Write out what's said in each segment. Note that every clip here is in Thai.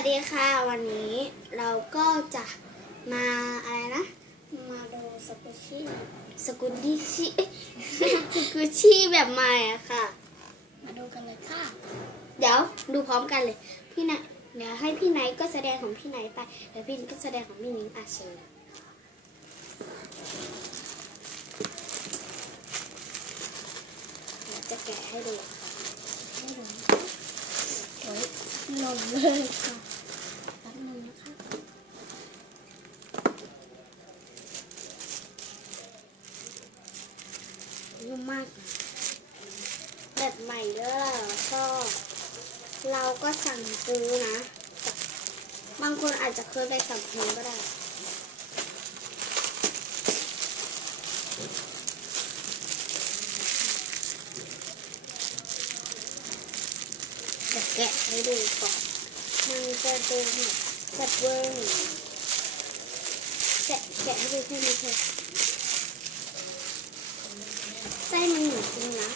วัสดีค่ะ วันนี้เราก็จะมาอะไรนะ มาดูสกุชี่สกุชี่ชิสกุชี่แบบใหม่อะค่ะ มาดูกันเลยค่ะ เดี๋ยวดูพร้อมกันเลย พี่ไนเดี๋ยวให้พี่ไนท์ก็แสดงของพี่ไนท์ไปเดี๋ยวพี่นิ้งก็แสดงของพี่นิ้งอาเชิญเดี๋ยวจะแกะให้ดูค่ะไม่รู้โอ้ยหล่นเลยค่ะแป๊บนึงนะคะ นุ่ มากแบบใหม่เด้อก็เราก็สั่งซื้อนะ บางคนอาจจะเคยไปสั่งซื้อก็ได้แกะให้ดูก่อน มันจะดูแบบแบบเวอร์หน่อแกะแกะให้ดูแค่นี้เถอะไส้มันเหมือนจริงนะ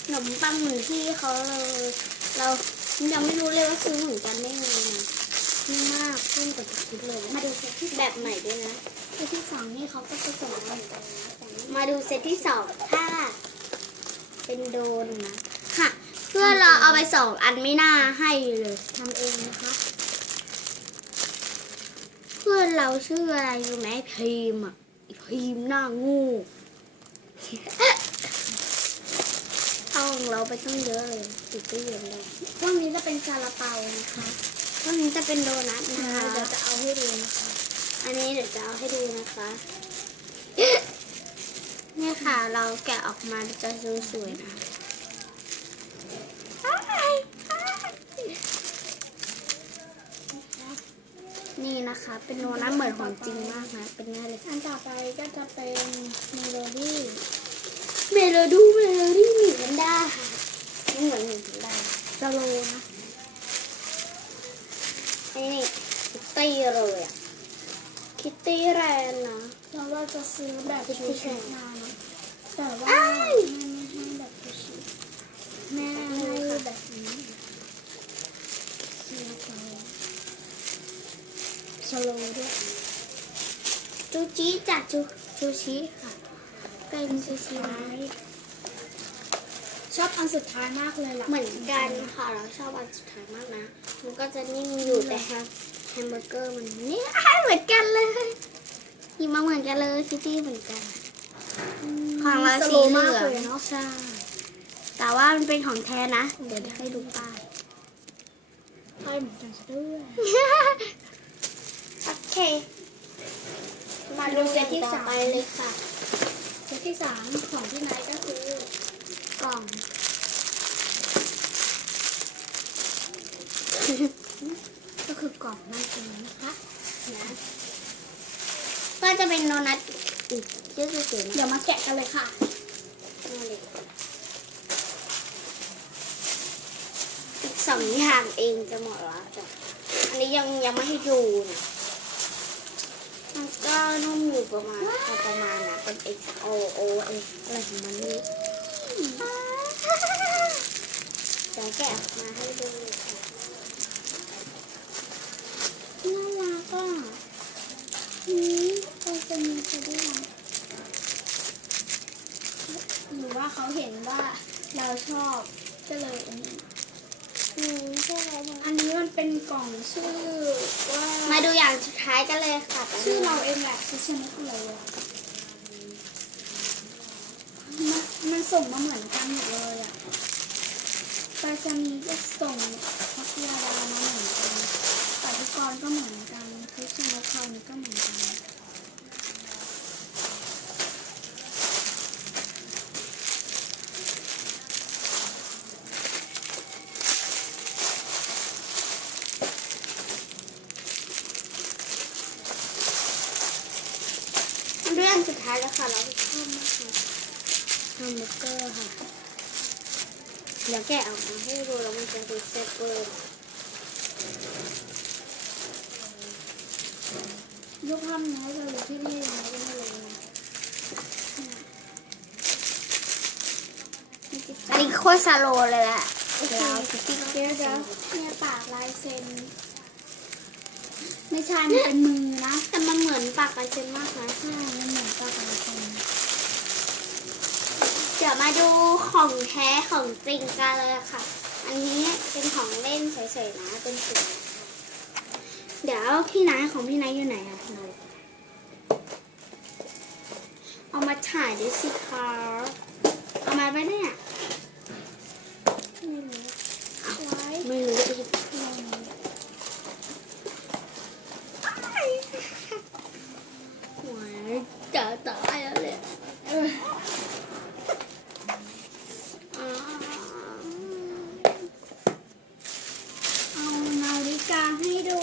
ข นมปังเหมือนที่เขาเลยเรายังไม่รู้เลยว่าซื้อเหมือนกันได้ไงนะนี่มากขึ้นกว่าที่คิดเลย มาดูเซตที่แบบใหม่ด้วยนะเซตที่สองนี่เขาก็จะส่งมาเหมือนกันนะมาดูเซตที่สองถ้าเป็นโดนนะค่ะ เพื่อเราเอาไปสองอันไม่น่าให้เลยทำเองนะคะ เพื่อนเราชื่ออะไรรู้ไหมพีมอะพีมหน้างู อาของเราไปตั้งเยอะเลยติดตู้เย็นเลยพวกนี้จะเป็นซาลาเปานะคะตอนนี้จะเป็นโดนัทนะนะคะคะ เดี๋ยวจะเอาให้ดูนะคะ อันนี้เดี๋ยวจะเอาให้ดูนะคะ เนี่ยค่ะเราแกะออกมาจะสวยๆนะนี่นะคะเป็นโดนัทเหมือนของจริงมากนะ เป็นง่ายเลยอันต่อไปก็จะเป็นเมโลดี้ เมโลดูเมโลดี้หมีแพนด้าค่ะไม่เหมือนมีแพนด้าสโลนะอันนี้คิตตี้เลยอะคิตตี้แรนนะเราว่าจะซื้อแบบชุดๆมานะแต่ว่าแม่ไม่ให้แบบชุดแม่ให้แบบนี้สีขาวสโลด้วยจูจิจากจูจูชิค่ะ เป็นซูชิท้านะยชอบอันสุดท้ายมากเลยล่ะเหมือนกันค่ะเราชอบอันสุดท้ายมากนะ มันก็จะนิ่มอยู่แต่แฮมแฮมเบอร์เกอร์มันนี่เหมือนกันเลยหยิบมาเหมือนกันเลยคิตตี้เหมือนกันของเราสสีโลเหมากลือเลยงเนาะใช่แต่ว่ามันเป็นของแท้นะ เดี๋ยวให้ดูป้ายใช่เหมือนกันซะด้วยโอเค มาดูเซตที่สามไปเลยค่ะเซต ที่สามของที่ไนท์ก็คือกล่อง ก็คือกล่องนั่นเองนะคะนะก็จะเป็นโดนัทอีกเยอะสุดๆนะเดี๋ยวมาแกะกันเลยค่ะมาเลยอีกสองอย่างเองจะหมดแล้วจ้ะอันนี้ยังยังไม่ให้ดูนะมัน ก็นุ่มอยู่ประมาณพอประมาณนะเป็น X O O X อะไรของมันนี่เดี๋ยวแกะออกมาให้ดูค่ะน่ารักอะอืมเราจะมีเขาด้วยหรือว่าเขาเห็นว่าเราชอบก็เลยอันนี้ อืมใช่แล้วอันนี้มันเป็นกล่องชื่อว่ามาดูอย่างสุดท้ายกันเลยค่ะชื่อเราเองแหละชื่อชนิดอะไรอะมันมันส่งมาเหมือนกันหมดเลยอะไปรษณีย์ก็ส่งพัทยาดามาเหมือนกันปฏิกรก็เหมือนกันคริสต์มาสคราวนี้ก็เหมือนกัน สุดท้ายแล้วค่ะ เราชอบมากเลยแฮมเบอร์เกอร์ค่ะ เดี๋ยวแกะออกมาให้ดูแล้วมันจะดูเซเวอร์รูปภาพนี้จะอยู่ที่นี่ยังไงก็ไม่รู้นะอันนี้โคตรซาโลเลยแหละเดี๋ยวเดี๋ยวเดี๋ยวเนี่ยปากลายเซนไม่ใช่ มันเป็นมือนะ แต่มันเหมือนปากกระเจนมากนะ ใช่ มันเหมือนปลากระพง เดี๋ ยวมาดูของแท้ของจริงกันเลยค่ะ อันนี้เป็นของเล่นเฉยๆนะ เป็นสีเดี๋ยวพี่นายของพี่นายอยู่ไหนอะพี่นายเอามาถ่ายดิสิคะเอามาไปเนี่ย ไม่รู้ไว้ ไม่รู้อีก ลอง หัวจะตายแล้วเลย เออ อ่า เอานาฬิกาให้ดู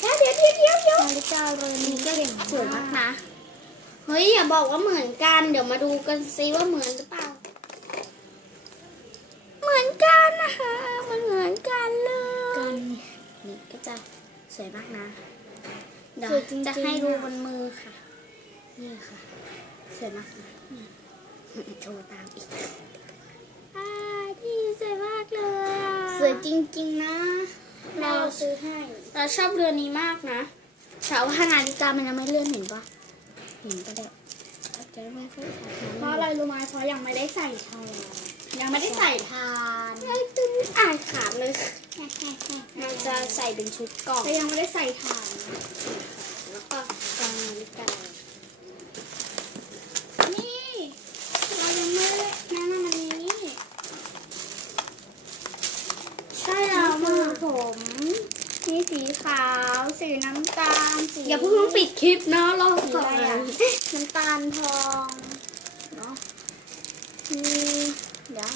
เดี๋ยวเดี๋ยวเดี๋ยวเดี๋ยวเดี๋ยว นาฬิกาเรือนนี้ก็เก่ง สวยมากนะ เฮ้ยอย่าบอกว่าเหมือนกัน เดี๋ยวมาดูกันซิว่าเหมือนหรือเปล่า เหมือนกันนะคะมันเหมือนกันเลยกันนี่ก็จะสวยมากนะ เดี๋ยวสวยจริงๆจะให้ดูอะบนมือค่ะ นี่ค่ะ สวยมากนะโชว์ตามอีกอ่านี่สวยมากเลยอะสวยจริงๆนะ เราซื้อให้ เราชอบเรือนี้มากนะ แต่ว่านาฬิกามันยังไม่เลื่อนเห็นปะเห็นปะเด็กจะไม่ค่อยชัดนะเพราะอะไรรู้ไหมเพราะยังไม่ได้ใส่ทานยังไม่ได้ใส่ทานไอ้ตึงอ่านขาดเลยมันจะใส่เป็นชุดกล่องแต่ยังไม่ได้ใส่ทานแล้วก็กางนาฬิกานี่เรายังไม่ได้แนะนำอันนี้ใช่แล้วมืมาอกผมมีสีขาว สีน้ำตาลสีอย่าเพิ่งปิดคลิปนะรอสีก่ออะไรอะนน้ำตาลทองเนาะมีเดี๋ยว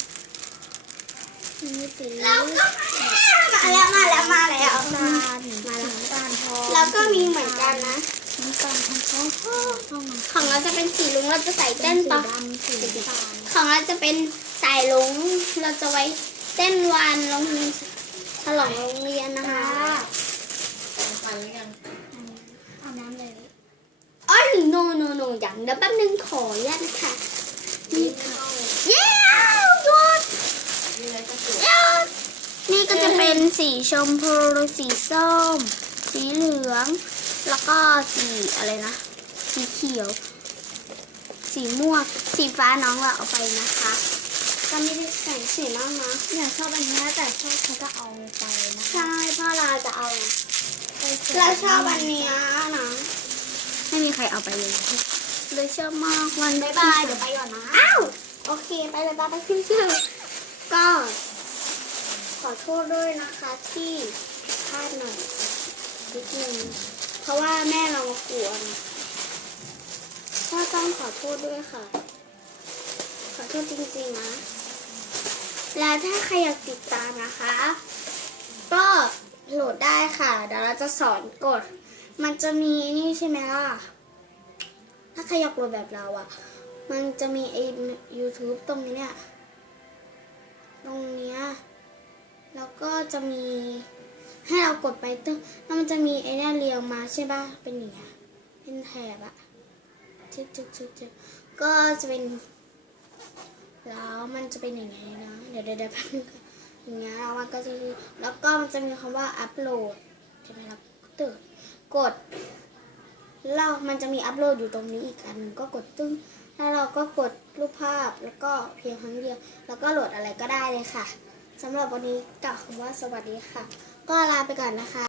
มีสีแล้วก็มาแล้วมาแล้วมาแล้วน้ำตาลมาแล้วน้ำตาลทองแล้วก็มีเหมือนกันนะ น้ำตาลทองทองทองทองของเราจะเป็นสีลุงเราจะใส่เต้นต่อสีดำสีน้ำตาลของเราจะเป็นสายลุงเราจะไว้เต้นวันโรงเรียนฉลองโรงเรียนนะคะ เอาน้ำเลยอ๋อ no no no อย่างเดี๋ยวแป๊บนึงขออนุญาตค่ะนี่เย้หยุดหยุดนี่ก็จะเป็นสีชมพู สีส้ม สีเหลือง แล้วก็สีอะไรนะ สีเขียว สีม่วง สีฟ้าน้องเราเอาไปนะคะก็ไม่ได้ใส่สีมากนะเนี่ยชอบอันนี้แต่ชอบเขาจะเอาไปนะคะ ใช่พ่อเราจะเอานะ เราชอบอันนี้นะไม่มีใครเอาไปเลย เลยชอบมากวันบ๊ายบายเดี๋ยวไปก่อนนะอ้าวโอเคไปเลยบ้าไปขึ้นชื่อก็ขอโทษด้วยนะคะที่พลาดหน่อยนิดนึงเพราะว่าแม่เรามากวนก็ต้องขอโทษด้วยค่ะ ขอโทษจริงๆนะ แล้วถ้าใครอยากติดตามนะคะ ก็ โหลดได้ค่ะ เดี๋ยวเราจะสอนกด มันจะมีนี่ใช่ไหมล่ะ ถ้าใครอยากโหลดแบบเราอะ่ะ มันจะมีไอ้ YouTube ตรงนี้เนี่ย ตรงเนี้ย แล้วก็จะมีให้เรากดไปตึ้งแล้วมันจะมีไอ้เนี่ยเรียงมาใช่ปะเป็นอย่างเงี้ยเป็นแถบอะจึ๊กจึ๊กจึ๊กจึ๊กก็จะเป็น แล้วมันจะเป็นอย่างไงนะ เดี๋ยวเดี๋ยวเดี๋ยวแป๊บนึงค่ะ อย่างเงี้ยแล้วมันก็จะแล้วก็มันจะมีคำว่าอัปโหลดใช่ไหมเราก็ตื่นกดเรามันจะมีอัปโหลดอยู่ตรงนี้อีกอันหนึงก็กดตึ้งแล้วเราก็กดรูปภาพแล้วก็เพียงครั้งเดียว แล้วก็โหลดอะไรก็ได้เลยค่ะสำหรับวันนี้กล่าวคำว่าสวัสดีค่ะ ก็ลาไปก่อนนะคะ